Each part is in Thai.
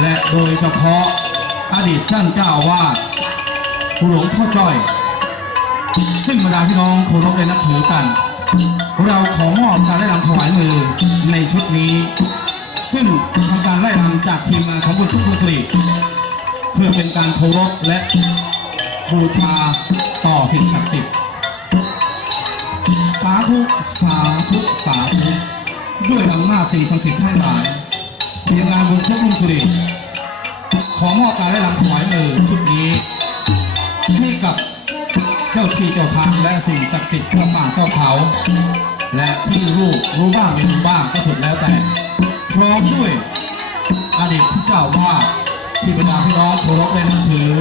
และโดยเฉพาะอดีตท่านเจ้าอาวาสหลวงพ่อจ้อย ซึ่งบรรดาพี่น้องเคารพและนับถือกัน เราขอมอบการไล่รำถวายมือในชุดนี้ ซึ่งทำการไล่รำจากทีมงานของบุญชุกบุญสรีเพื่อเป็นการเคารพและบูชาต่อสิ่งศักดิ์สิทธิ์สาธุ สาธุ สาธุ ด้วยอำนาจสิ่งศักดิ์สิทธิ์ทั้งหลาย ทีมงานบุญชุกบุญสรีขอมอบการไล่รำถวายมือชุดนี้ให้กับเจ้าที่เจ้าทางและสิ่งศักดิ์สิทธิ์เจ้าป่าเจ้าเขา และที่รู้รู้บ้างไม่รู้บ้างก็สุดแล้วแต่ พร้อมด้วยอดีตที่เจ้าอาว่าที่บรรดาพี่น้องเคารพและนับถือ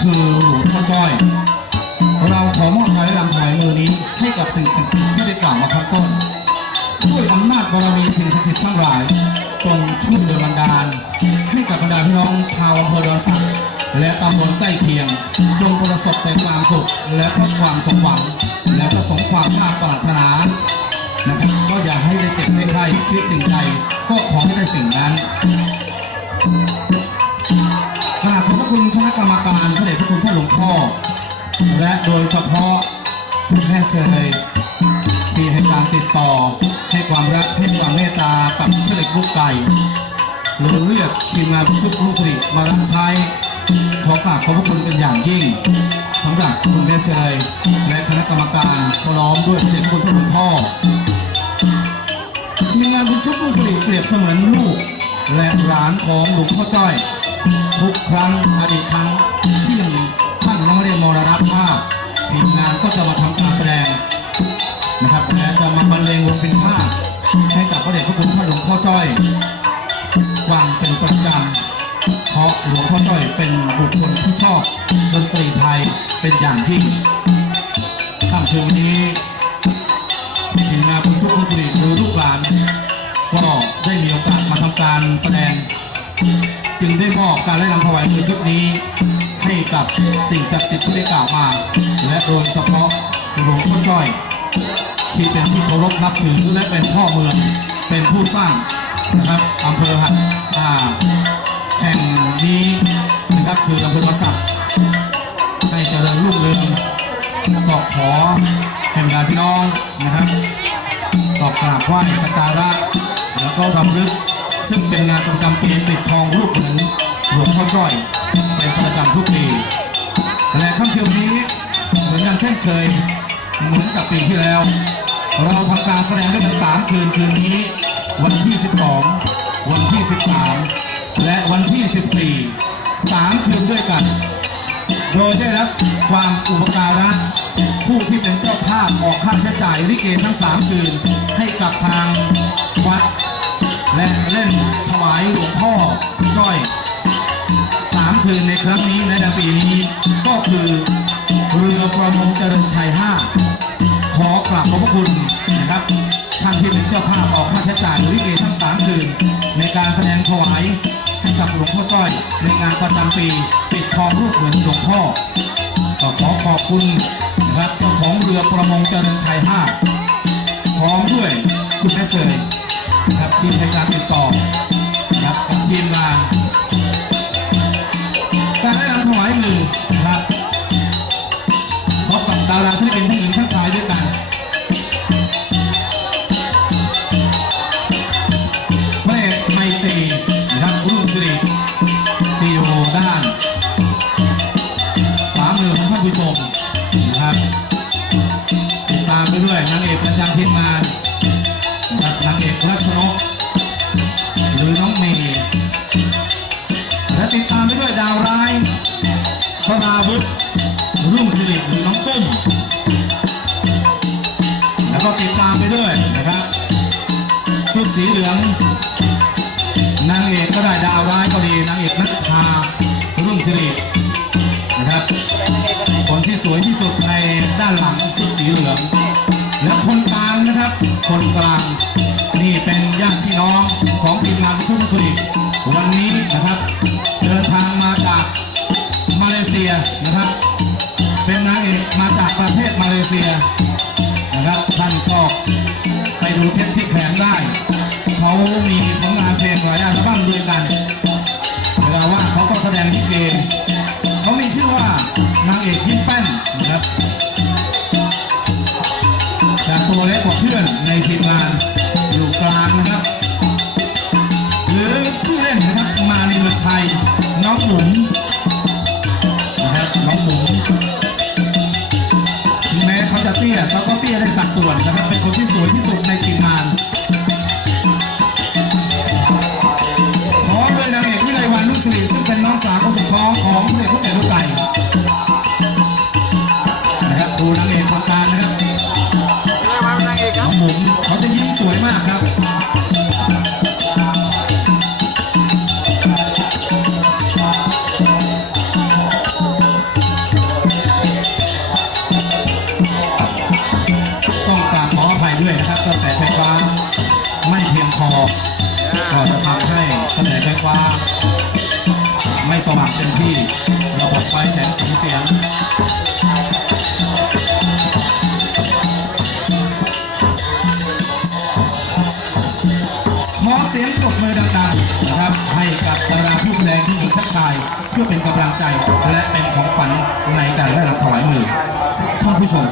คือหลวงพ่อจ้อย เราขอมอบถวายรำถวายมือนี้ให้กับสิ่งศักดิ์สิทธิ์ที่ได้กล่าวมาข้างต้น ด้วยอำนาจบารมีสิ่งศักดิ์สิทธิ์ทั้งหลาย จงช่วยเดลบันดาล ให้กับบรรดาพี่น้องชาวอำเภอดอนสักและตำบลใกล้เคียง จงประสบแต่ความสุขและก็ความสมหวัง และก็สมความภาคปรารถนานะครับก็อย่าให้ได้เจ็บไม่ไข้คิดสิ่งใดก็ขอให้ได้สิ่งนั้นขณะขอบพระคุณคณะกรรมการพระเดชพระคุณท่านหลวงพ่อและโดยเฉพาะคุณแม่เชย ลูกไก่หรือเรียกทีมงานชุดลูกผลิตมารับใช้ขอกราบขอบพระคุณเป็นอย่างยิ่งสำหรับคุณแม่เชยและคณะกรรมการพร้อมด้วยเด็กคุณท่านหลวงพ่อทีมงานบุญชุบลูกผลิตเปรียบเสมือนลูก และหลานของหลวงพ่อจ้อย ทุกครั้งอดีตครั้ง ฟังเป็นประจำเพราะหลวงพ่อจ้อยเป็นบุคคลที่ชอบดนตรีไทยเป็นอย่างยิ่งค่ำคืนนี้ทีมงานคุณชุกคุณตรีหรือลูกหลานก็ได้มีโอกาสมาทำการแสดง จึงได้มอบการไล่รำถวายมือชุดนี้ให้กับสิ่งศักดิ์สิทธิ์ที่ได้กล่าวมา และโดยเฉพาะหลวงพ่อจ้อย ที่เป็นที่เคารพนับถือและเป็นพ่อเมืองเป็นผู้สร้าง นะครับอำเภอหัดอ่าแห่งนี้นะครับคืออำเภอดอนสักให้เจริญรุ่งเรืองก็ขอให้บรรพี่น้องนะครับก็กราบไหว้สักการะแล้วก็รำลึกซึ่งเป็นงานประจำปีปิดทองลูกเหมือนหลวงพ่อจ้อยเป็นประจำทุกปีและค่ำคืนนี้เหมือนกันเช่นเคยเหมือนกับปีที่แล้ว เราทำการแสดงด้วยกันสามคืนคืนนี้ วันที่ 12 วันที่ 13 และวันที่ 14สามคืนด้วยกัน โดยได้รับความอุปการะผู้ที่เป็นเจ้าภาพออกค่าใช้จ่ายลิเกทั้งสามคืน ให้กับทางวัด และเล่นถวายหลวงพ่อจ้อยสามคืนในครั้งนี้ในในปีนี้ก็คือเรือประมงเจริญชัยห้า กราบขอบพระคุณนะครับท่านที่เป็นเจ้าภาพออกค่าใช้จ่ายหรือลิเกทั้งสามคืนในการแสดงถวายให้กับหลวงพ่อจ้อยในงานประจำปีปิดทองรูปเหมือนหลวงพ่อก็ขอขอบคุณนะครับเจ้าของเรือประมงเจริญชัยห้าพร้อมด้วยคุณแม่เชยนะครับที่ให้การติดต่อนะครับกับทีมงาน รักรัชนกหรือน้องเมย์และติดตามไปด้วยดาวร้ายสราวุธรุ่งสิริหรือน้องตุ้มแล้วก็ติดตามไปด้วยนะครับชุดสีเหลืองนางเอกก็ได้ดาวร้ายก็ดีนางเอกนัชชารุ่งสิรินะครับคนที่สวยที่สุดในด้านหลังชุดสีเหลืองและคนกลางนะครับ คนกลาง นี่เป็นญาติพี่น้องของทีมงานชุดสุริวันนี้นะครับ เดินทางมาจากมาเลเซียนะครับ เป็นนางเอกมาจากประเทศมาเลเซียนะครับท่านก็ไปดูเทปที่แขนได้ เขามีผลงานเพลง งแม้เขาจะเตี้ยแต่ก็เตี้ยในสัดส่วนนะครับเป็นคนที่สวยที่สุดในทีมงานขอเลยนางเอกวิไลวันนุ่นสิริซึ่งเป็นน้องสาวคนสุดท้องของเด็กผู้ใหญ่ลูกไก่นะครับดูนางเอกคนกลางนะครับไม่มาเป็นนางเอกคน้รับองหมุนเขาจะยิ้มสวยมากครับ จะทำให้กระแสไฟฟ้า ไม่สว่างเต็มที่ระบบไฟแสงสีเสียงขอเสียงปรบมือดังๆนะครับให้กับดาราผู้แสดงที่หญิงทักทายเพื่อเป็นกำลังใจและเป็นของขวัญในการได้รับถวายมือท่านผู้ชม